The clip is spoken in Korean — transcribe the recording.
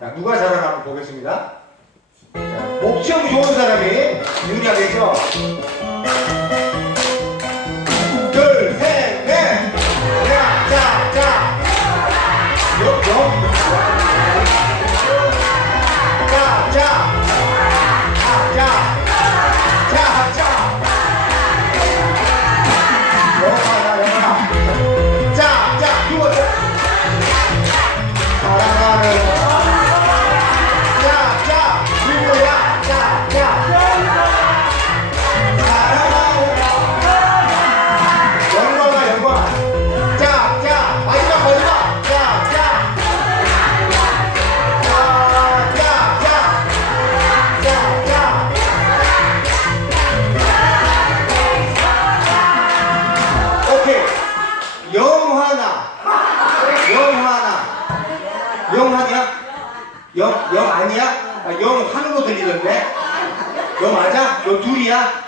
자, 누가 잘하나 한번 보겠습니다. 자, 목청 좋은 사람이 유리하겠죠? 둘, 셋, 넷! 자, 자, 자! 요, 요. 영화나. 영화나. 영하냐? 영, 영 아니야? 아, 영 하는 거 들리던데? 영 맞아? 너 둘이야?